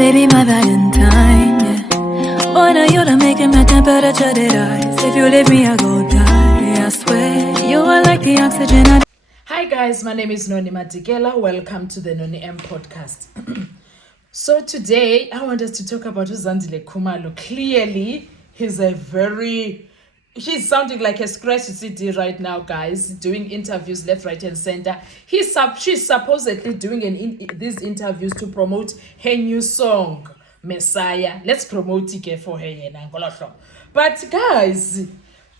baby, my Valentine, yeah. Boy, now you're making my temperature rise. If you leave me, I go die. I swear, you are like the oxygen. Hi guys, my name is Noni Madikela. Welcome to the Noni M podcast. So today, I want us to talk about Zandile Khumalo. Clearly, he's sounding like a scratch CD right now, guys, doing interviews left, right, and center. She's supposedly doing these interviews to promote her new song, Messiah. Let's promote it for her. But guys,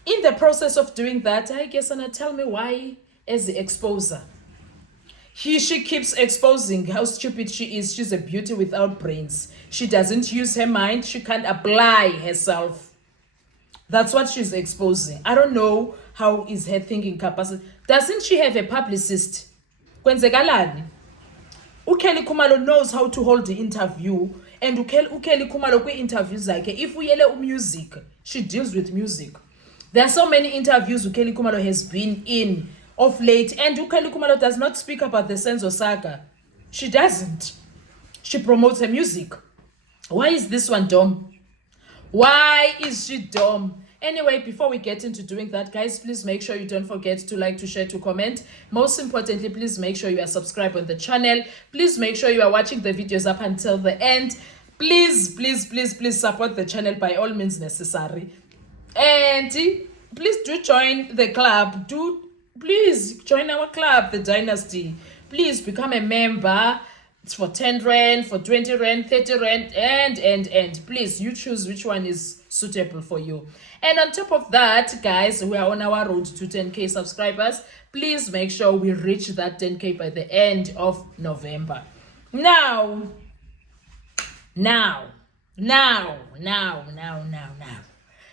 in the process of doing that, I guess Anna tell me why as the exposer. She keeps exposing how stupid she is. She's a beauty without brains. She doesn't use her mind. She can't apply herself. That's what she's exposing. I don't know how is her thinking capacity. Doesn't she have a publicist? Kwenzekalani? Ukeli Kumalo knows how to hold the interview. And Ukeli Kumalo kwi-interviews like if we yell music, she deals with music. There are so many interviews Ukeli Kumalo has been in of late, and Ukeli Kumalo does not speak about the Senzo saga. She doesn't. She promotes her music. Why is this one dumb? Why is she dumb? Anyway, before we get into doing that, guys, please make sure you don't forget to like, to share, to comment. Most importantly, please make sure you are subscribed on the channel. Please make sure you are watching the videos up until the end. Please support the channel by all means necessary. And please do join the club. Please join our club, the Dynasty. Please become a member. It's for 10 rand, for 20 rand, 30 rand, and please, you choose which one is suitable for you. And on top of that, guys, we are on our road to 10k subscribers. Please make sure we reach that 10k by the end of November. Now.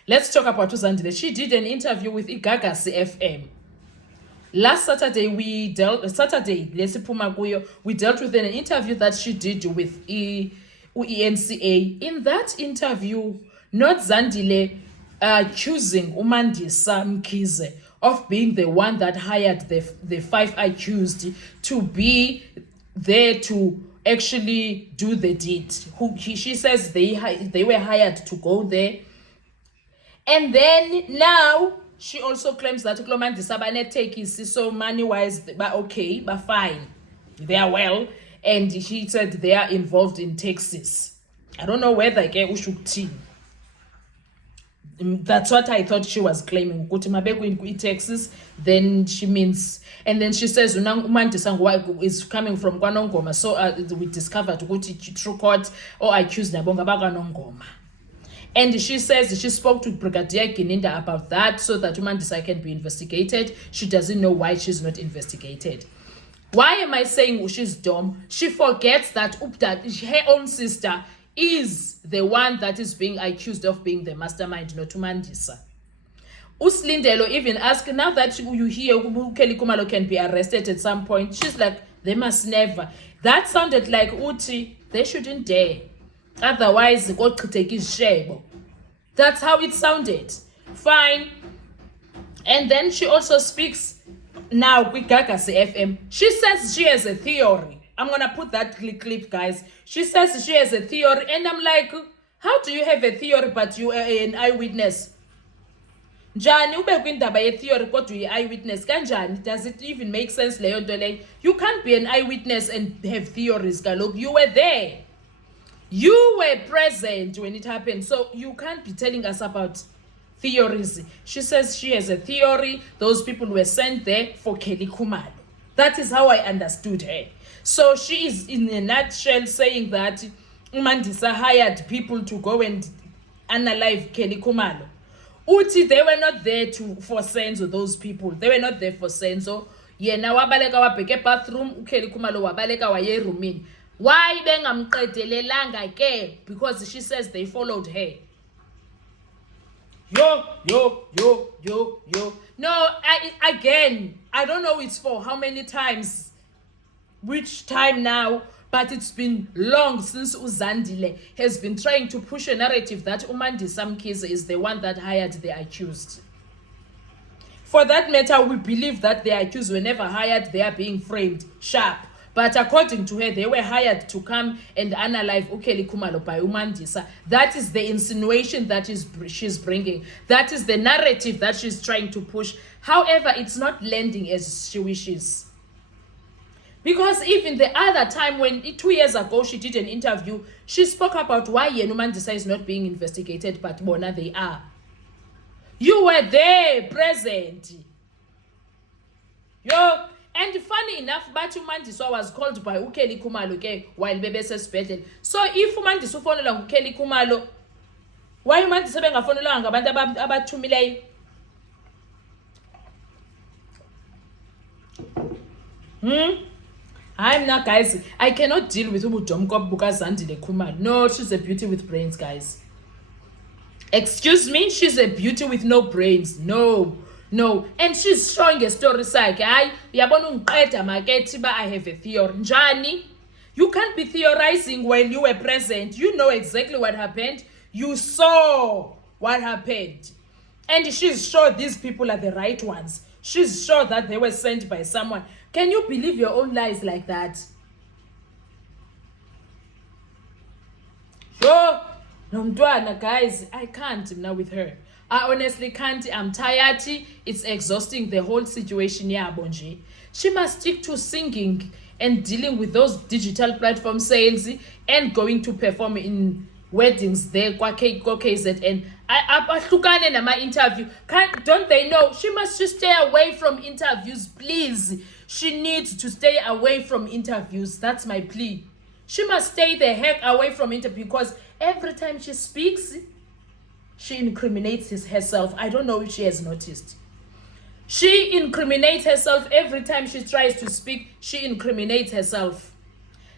Let's talk about Zandile. She did an interview with Igaga CFM. Last Saturday, we dealt with an interview that she did with ENCA. In that interview, not Zandile accusing Mandisa Mkhize of being the one that hired the 5 accused to be there to actually do the deed. She says they were hired to go there. And then now, she also claims that Mandisa take is so money-wise, but okay, but fine. They are well. And she said they are involved in taxes. I don't know whether I get Ushukti. That's what I thought she was claiming. In taxes, then she means, and then she says Mandisa is coming from Kwanongoma. So we discovered true court or accused Nabonga Baganongoma. And she says she spoke to Brigadier Gininda about that so that Mandisa can be investigated. She doesn't know why she's not investigated. Why am I saying she's dumb? She forgets that her own sister is the one that is being accused of being the mastermind, not Mandisa. Uslindelo even asked, now that you hear Ukeli Kumalo can be arrested at some point, she's like, they must never. That sounded like Uti, they shouldn't dare. Otherwise, God could take his shame. That's how it sounded. Fine. And then she also speaks now with Gaga CFM. She says she has a theory. I'm going to put that clip, guys. She says she has a theory. And I'm like, how do you have a theory but you are an eyewitness? Njani ube kwindaba ye theory kodwa uyi eyewitness kanjani? Does it even make sense leyo nto leyo? You can't be an eyewitness and have theories, kaloku. You were there. You were present when it happened, so you can't be telling us about theories. She says she has a theory. Those people were sent there for Kelly Kumalo. That is how I understood her. So she is, in a nutshell, saying that Mandisa hired people to go and unalive Kelly Kumalo. Uti, they were not there for Senzo, those people. They were not there for Senzo. Yena wabaleka wabheke bathroom, Kelly Kumalo wabaleka waye roomini. Why bengamqedelelanga ke? Because she says they followed her. Yo. No, I don't know it's for how many times, which time now, but it's been long since Zandile has been trying to push a narrative that Mandisa Mkhize is the one that hired the accused. For that matter, we believe that the accused were never hired, they are being framed sharp. But according to her, they were hired to come and analyze Zandile Khumalo by Mandisa. That is the insinuation that she's bringing. That is the narrative that she's trying to push. However, it's not landing as she wishes. Because even the other time, when 2 years ago she did an interview, she spoke about why Mandisa is not being investigated, but Bona they are. You were there, present. Yo, and funny enough, but Mandisa was called by Zandile Khumalo while Bebese Spedel. So if Mandisa ufonela Zandile Khumalo, why Mandisa bengafonela ngabantu abathumileyo? I'm not, guys. I cannot deal with Ubudumkop because Zandile Khumalo. No, she's a beauty with brains, guys. Excuse me, she's a beauty with no brains. No. And she's showing a story like, I have a theory. Njani, you can't be theorizing when you were present. You know exactly what happened. You saw what happened. And she's sure these people are the right ones. She's sure that they were sent by someone. Can you believe your own lies like that? Yo, Nomdwana, guys, I can't now with her. I honestly can't. I'm tired. It's exhausting, the whole situation. Yeah, Bonji. She must stick to singing and dealing with those digital platform sales and going to perform in weddings there, KZN. And my interview. Don't they know? She must just stay away from interviews, please. She needs to stay away from interviews. That's my plea. She must stay the heck away from interviews because every time she speaks, she incriminates herself. I don't know if she has noticed. She incriminates herself every time she tries to speak. She incriminates herself.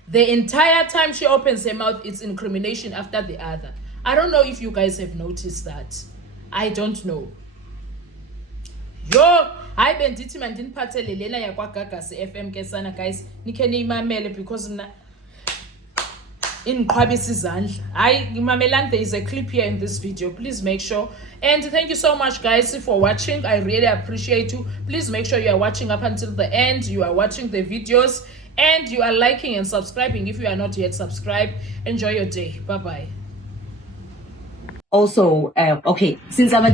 The entire time she opens her mouth, it's incrimination after the other. I don't know if you guys have noticed that. I don't know. Yo, I been determined in patele lena ya kwa Gagas FM kesana, guys. Nikeni imamele because in Kwabisi Zandile. There is a clip here in this video. Please make sure. And thank you so much, guys, for watching. I really appreciate you. Please make sure you are watching up until the end. You are watching the videos and you are liking and subscribing if you are not yet subscribed. Enjoy your day. Bye-bye. Also, okay, since I'm a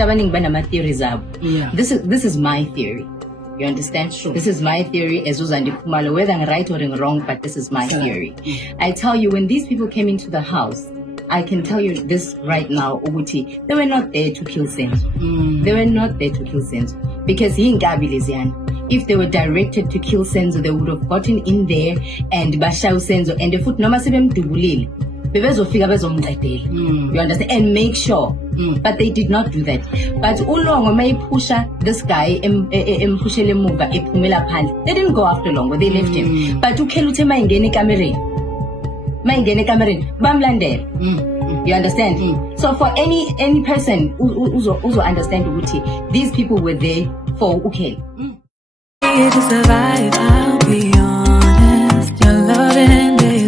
theories, this is my theory. You understand? Sure. This is my theory as Zandile Khumalo, whether I'm right or wrong, but this is my theory. I tell you, when these people came into the house, I can tell you this right now, Uguti, they were not there to kill Senzo. They were not there to kill Senzo. Because he in Gabilizian, if they were directed to kill Senzo, they would have gotten in there and Bashau Senzo and the foot Nomasibem Dubulil. You understand? And make sure. But they did not do that. But Ulongo may push this guy they didn't go after Longo, they left him. But Ukelute Maingene Bamlander. You understand? So for any person who understand Uti, these people were there for Ukel. To survive, I'll be honest. Your loving, baby.